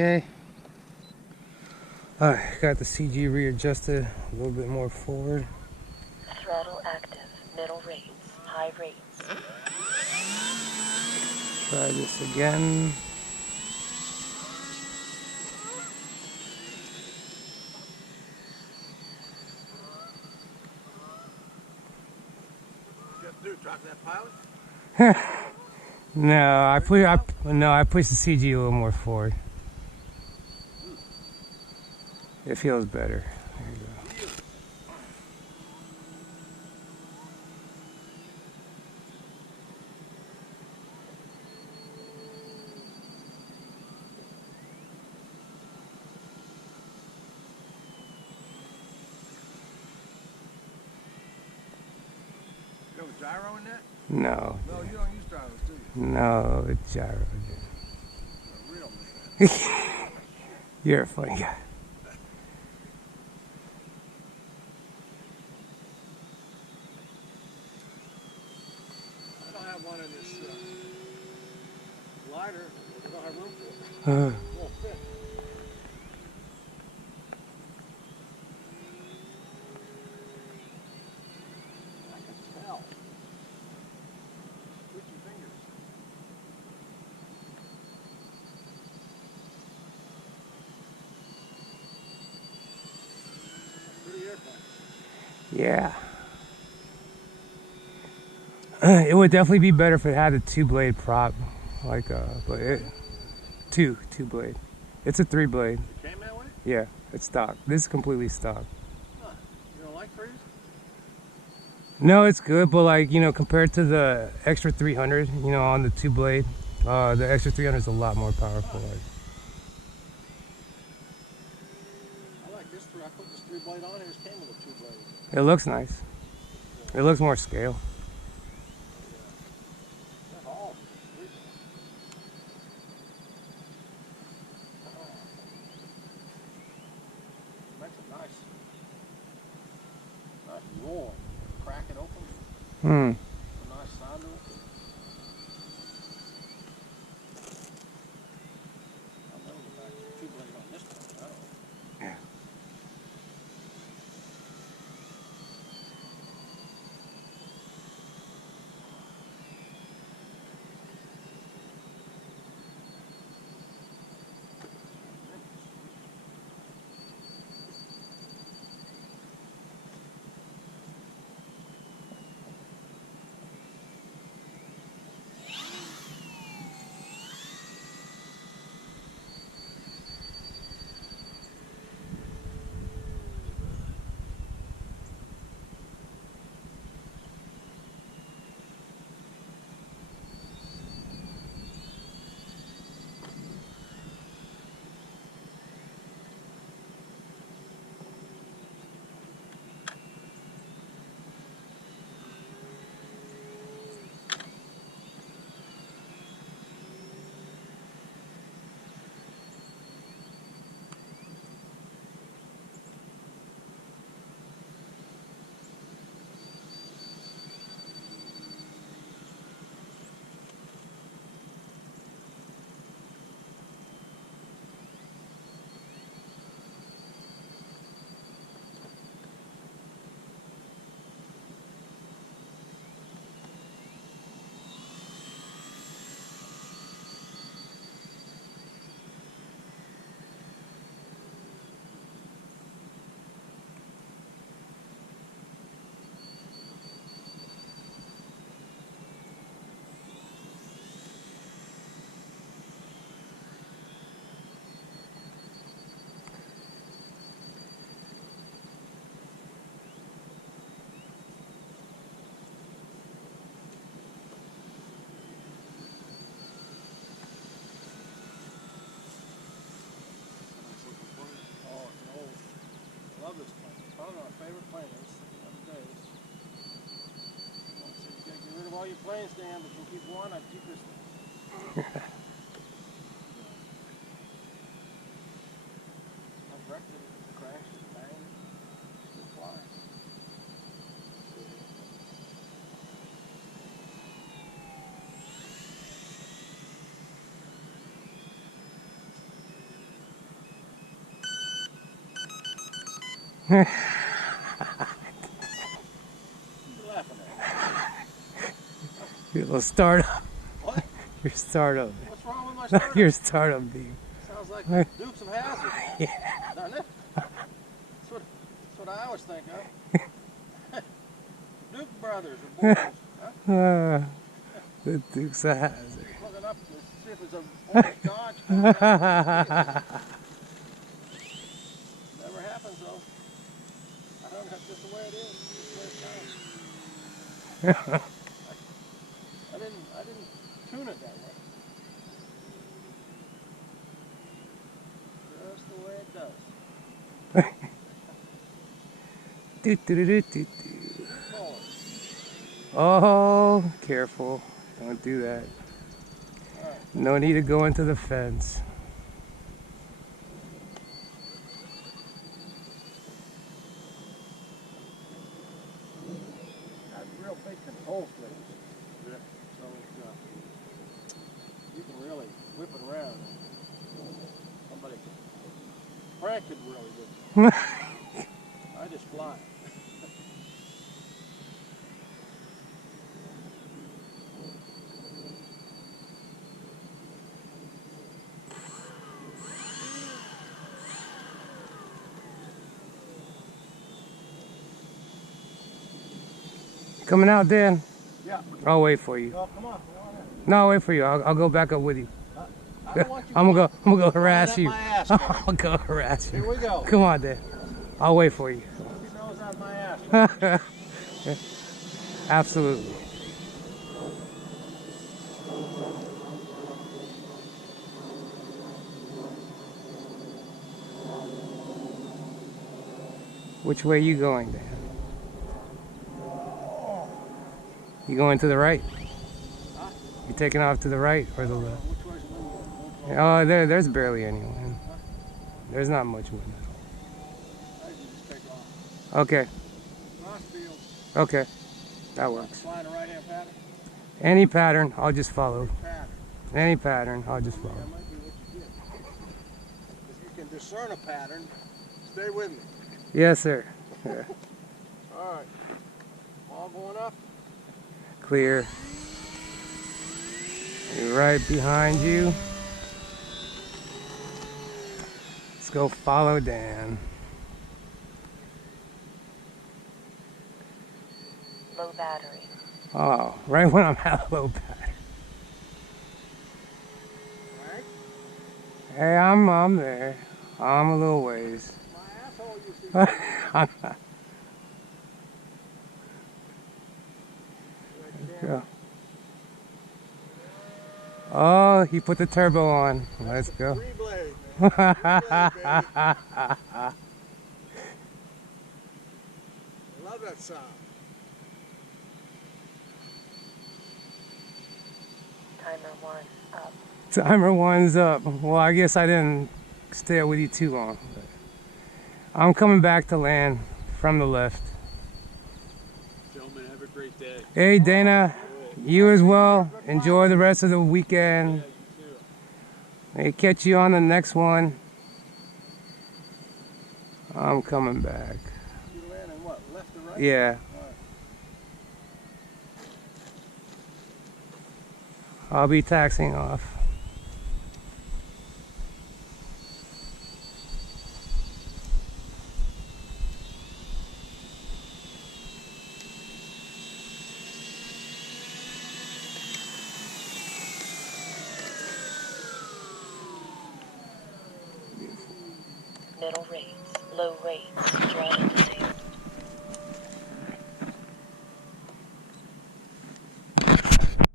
Okay. Alright, got the CG readjusted a little bit more forward. Throttle active, middle rates, high rates. Try this again. Drop that pilot? No, I pushed the CG a little more forward. It feels better. There you go. You have a gyro in that? No. No, you don't use gyros, do you? No, it's gyro. A real man. You're a funny guy. I don't have one in this glider. We don't have room for it. It won't fit. I can tell. Twitchy fingers. Pretty airplane. Yeah. It would definitely be better if it had a 2-blade prop, like but it two blade. It's a 3-blade. It came that way? Yeah, it's stock. This is completely stock. Huh. You don't like freeze? No, it's good, but like, you know, compared to the extra 300, you know, on the 2-blade, the extra 300 is a lot more powerful. Like. I like this three. I put this 3-blade on here. It came with a 2-blade. It looks nice. It looks more scale. Roar, crack it open. Hmm. A nice sound to it. I'll never go back to 2-blade on this one. Yeah. This plane. It's probably my favorite plane of the days. I said you gotta get rid of all your planes, Dan, but you can keep one, I'd keep this one. I've wrecked it, crashed it, banged it, still flying. You're laughing at. Your little startup. What? Your startup. What's wrong with my startup? Your startup, dude. Sounds like Dukes of Hazzard. Yeah. Doesn't it? That's what I always think of. Duke brothers or boys. Huh? The Dukes of Hazzard. Looking up to see if it's a point scotch. Never happens though. I don't know, that's just the way it is. Just the way it's done. I didn't tune it that way. Just the way it does. Do, do, do, do, do, do. Forward. Oh, careful. Don't do that. Alright. No need to go into the fence. Got real big control switches. Yeah. So you can really whip it around. Somebody, Frank could really whip it. I just fly. Coming out, Dan? Yeah. I'll wait for you. Oh, come on. No, I'll wait for you. I'll go back up with you. I don't want you I'm gonna go harass up you. my ass, man. I'll go harass you. Here we go. Come on, Dan. I'll wait for you. Keep your nose out of my ass. Absolutely. Which way are you going, Dan? You going to the right? Huh? You taking off to the right or the left? Which way's the wind? Oh, there's barely any wind. There's not much wind at I just take off. all. Okay, Cross field. okay. That works. Flying a right-hand pattern. Any pattern, I'll just follow. Pattern. Any pattern, I'll just That follow. might be what you get. If you can discern a pattern, stay with me. Yes, sir. Yeah. All right. All going up. Clear. Right behind you. Let's go follow Dan. Low battery. Oh, right when I'm at low battery. Right? Hey, I'm there. I'm a little ways. My asshole, you see. I'm not. Go. Oh, he put the turbo on. Let's go. Three blade, man. Three blade, baby. I love that sound. Timer 1 up. Timer 1's up. Well, I guess I didn't stay with you too long. But I'm coming back to land from the left. Gentlemen, have a great day. Hey, Dana. You as well. Enjoy the rest of the weekend. Yeah, you too. May catch you on the next one. I'm coming back. You land in what? Left or right? Yeah. All right. I'll be taxiing off. Middle rates. Low rates. Strut.